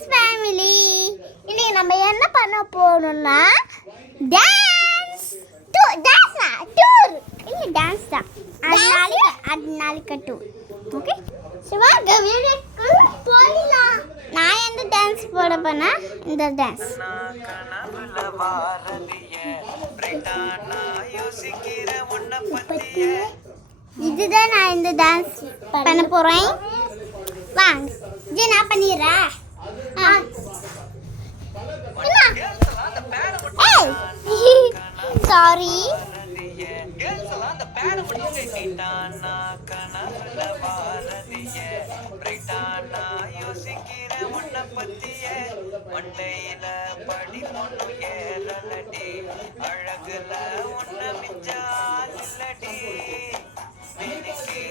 S family, இன்னைக்கு நம்ம என்ன பண்ண போறோம்னா டான்ஸ் டூர். டான்ஸ் தான். அதனால டூர். ஓகே, சும்மா வீடியோக்கு போலாம். நான் எந்த டான்ஸ் போட போனா இந்த டான்ஸ். இதுதான் நான் இந்த டான்ஸ் பண்ண போறேன். வாங்க ஜி, நான் பண்ணிடுறேன். சாரி. மண்டையில படி பொண்ணு ஏறலடி, அழகுல உன்ன மிஞ்சாலடி, மினிக்கு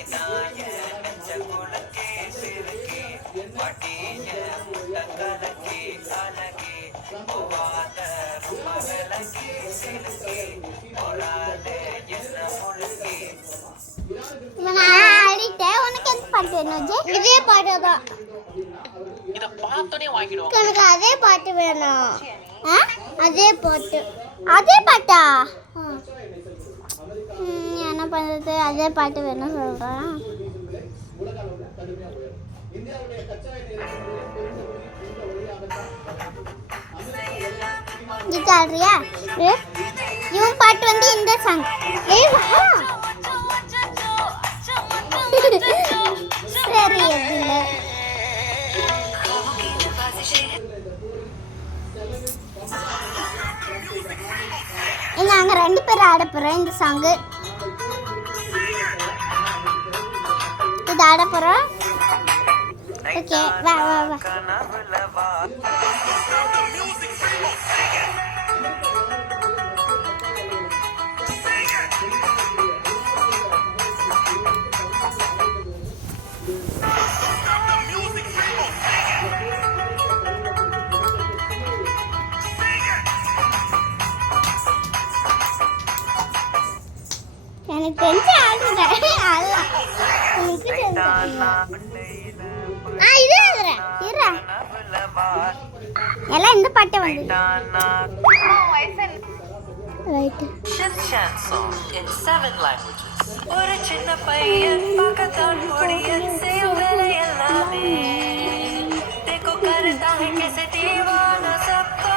இதாய நெஞ்ச குலக்கே சிறுக்கி, பட்டிய முட்டக்கலக்கி அழகி, போவாத ரொம்ப விலக்கி சிறுக்கி, போராதே என்ன முழுக்கி. உனக்கு எந்த பாட்டு வேணும்? இதே பாட்டு தான். எனக்கு அதே பாட்டு வேணும். அதே பாட்டா? என்ன பண்றது? அதே பாட்டு வேணும் சொல்றேன். ஆடுறியா? இவன் பாட்டு வந்து இந்த சாங். சரி, நாங்க 2 பேரும் ஆட போறோம். இந்த சாங்கு இது ஆட போறோம். ஓகே, வா வா வா. எனக்கு தெரிஞ்சு ஆடுறேன். எல்லாம் இந்த பாட்டை வந்து ஒரு சின்ன பையன் பக்கத்தான் முடியன் செய்யும் வேலை எல்லாமே देखो करता है कैसे दीवाना सबको.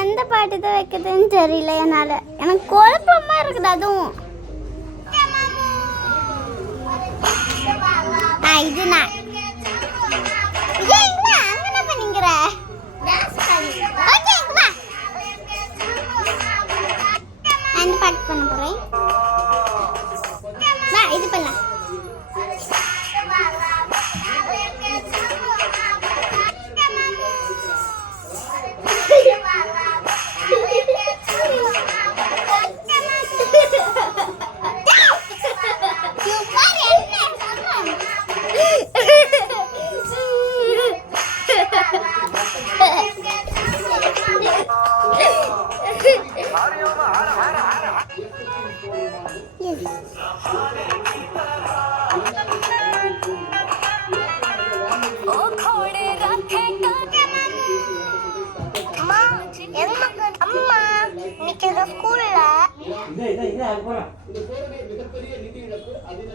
எந்த பாட்டு தான் வைக்கிறதுன்னு தெரியல என்னால. எனக்கு குழப்பமா இருக்குது. அதுவும் இது நான் அங்கே பண்ணிக்கிற. அந்த பாட்டு பண்ண போறேன். வா, இது பண்ணலாம்.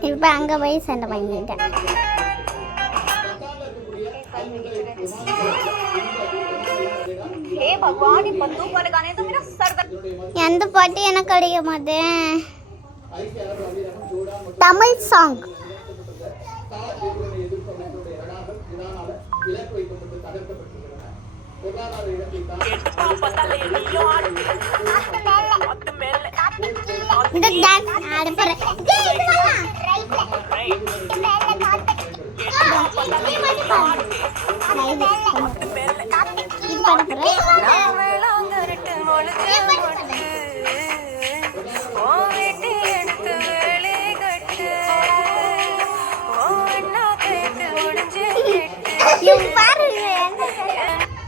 இப்ப அங்க போய் சண்டை பண்ணிட்டேன். எந்த பாட்டு எனக்கு கிடைக்க மாட்டேன். தமிழ் சாங். இந்த டான்ஸ் ஆட போறேன்.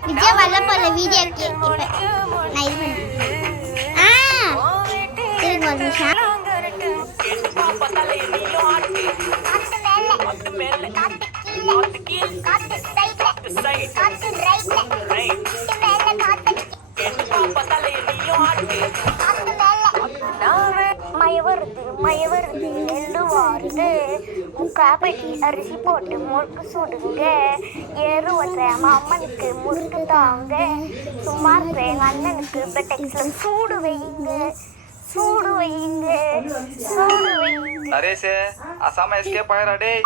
விஜய் வல்ல போல வீடியோக்கு நான் இது பண்ணேன். ஒரு நிமிஷம். தலை நீயும் ஆட்டு காத்து மேல காத்து கீழ் காத்து சைடு ரைட் என்ன பாப்பா தலை நீயும் ஆட்டு மய வருது நெல்லு வாருது முக்காப்பட்டி அரிசி போட்டு முறுக்கு சுடுங்க ஏறு வச்சேன் அம்மனுக்கு முறுக்கு தாங்க சும்மா இருக்கிற எங்கள் அண்ணனுக்கு பெட்டெக்ஸ்ல சூடு வைங்க நரேஷ் அசாம எஸ்கேப் ஆயிரா டேய்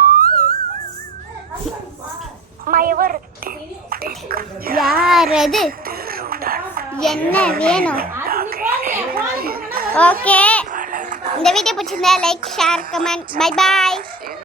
மயவர் யார் அது என்ன வேணும் ஓகே இந்த வீடியோ பிடிச்சிருந்தா like share comment bye bye